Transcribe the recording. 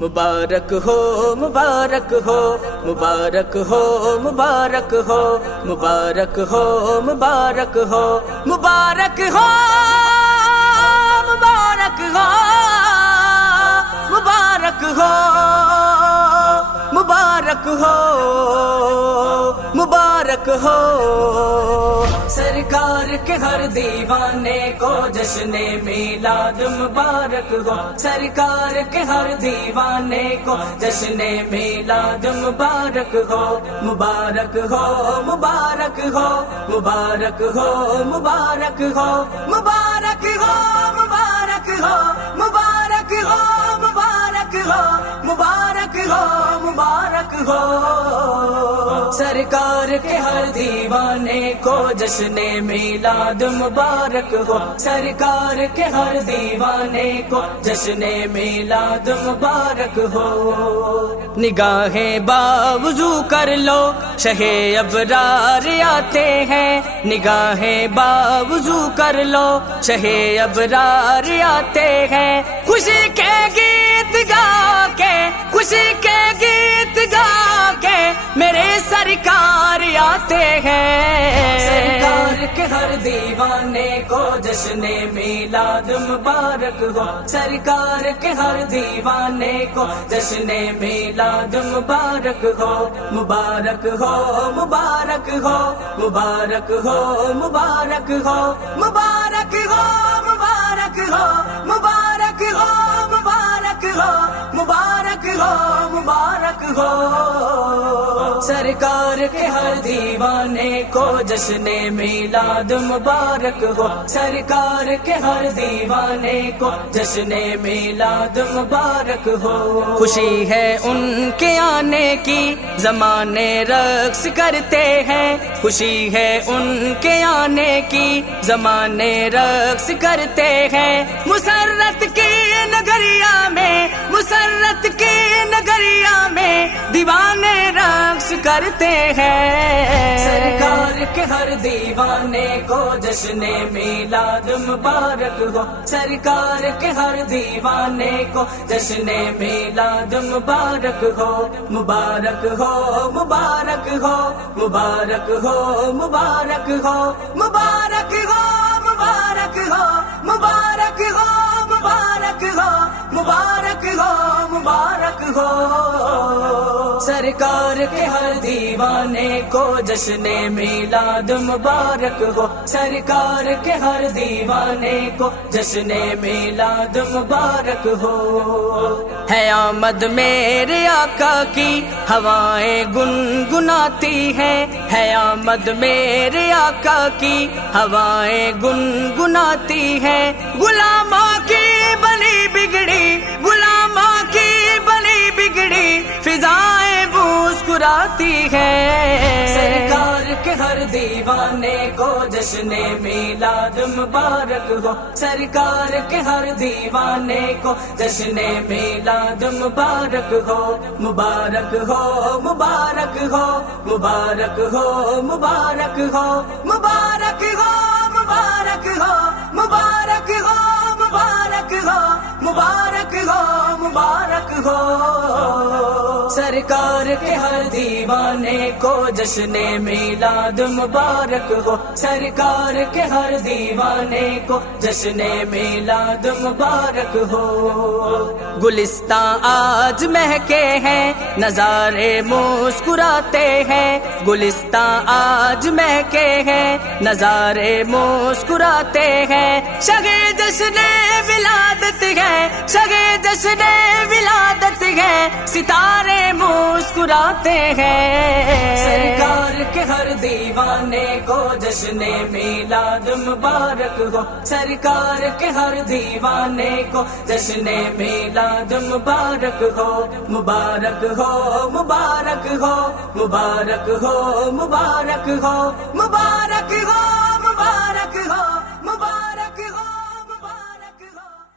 मुबारक हो मुबारक हो मुबारक हो मुबारक हो मुबारक हो मुबारक हो मुबारक हो मुबारक हो मुबारक हो मुबारक हो मुबारक हो। सरकार के हर दीवाने को जश्न मिलाद मुबारक हो। सरकार के हर दीवाने को जश्न मिलाद मुबारक हो। मुबारक हो मुबारक हो मुबारक हो मुबारक हो मुबारक हो मुबारक हो मुबारक हो मुबारक हो मुबारक हो मुबारक हो। सरकार के हर दीवाने को जश्न मिलाद मुबारक हो। सरकार के हर दीवाने को जश्न मिलाद मुबारक हो। निगाहें बावुजू कर लो शहे अबरार आते हैं। निगाहें बावुजू कर लो शहे अबरार आते हैं। खुशी के गीत गा के खुशी के गीत गा के मेरे सरकार आते हैं। सरकार के हर दीवाने को जश्न मिलाद मुबारक हो। सरकार के हर दीवाने को जश्न मिलाद मुबारक हो। मुबारक हो मुबारक हो मुबारक हो मुबारक हो मुबारक हो मुबारक हो मुबारक हो मुबारक हो मुबारक हो मुबारक हो। सरकार के हर दीवाने को जश्न मिलाद मुबारक हो। सरकार के हर दीवाने को जश्न मिलाद मुबारक हो। खुशी है उनके आने की ज़माने रक्स करते हैं। खुशी है उनके आने की ज़माने रक्स करते हैं। मुसर्रत की नगरिया में मुसर्रत की नगरिया में दीवाने रक्स करते हैं। सरकार के हर दीवाने को जश्न मिलाद मुबारक हो। सरकार के हर दीवाने को जश्न मिलाद मुबारक हो। मुबारक हो मुबारक हो मुबारक हो मुबारक हो मुबारक हो मुबारक हो मुबारक हो मुबारक हो मुबारक हो मुबारक हो। सरकार के हर दीवाने को जश्न मिलाद मुबारक हो। सरकार के हर दीवाने को जश्न मिलाद मुबारक हो। है आमद मेरे आका की हवाएं गुनगुनाती हैं। है आमद मेरे आका की हवाएं गुनगुनाती हैं। गुलामों की बनी बिगड़ी गुलामों की बनी बिगड़ी फिजाएं मुस्कुराती है। सरकार के हर दीवाने को जश्न मिलाद मुबारक हो। सरकार के हर दीवाने को जश्न मिलाद मुबारक हो। मुबारक हो मुबारक हो मुबारक हो मुबारक हो मुबारक हो मुबारक हो मुबारक हो मुबारक हो मुबारक हो मुबारक हो। सरकार के हर दीवाने को जश्न मिलाद मुबारक हो। सरकार के हर दीवाने को जश्न मिलाद मुबारक हो। गुलिस्तां आज महके हैं नज़ारे मुस्कुराते हैं। गुलिस्तां आज महके हैं नज़ारे मुस्कुराते हैं। शगे जश्न विलादत है शगे जश्न विलादत है सितारे मुस्कुराते हैं। सरकार के हर दीवाने को जश्न मिलाद मुबारक हो। सरकार के हर दीवाने को जश्न मिलाद मुबारक हो। मुबारक हो मुबारक हो मुबारक हो मुबारक हो मुबारक हो मुबारक हो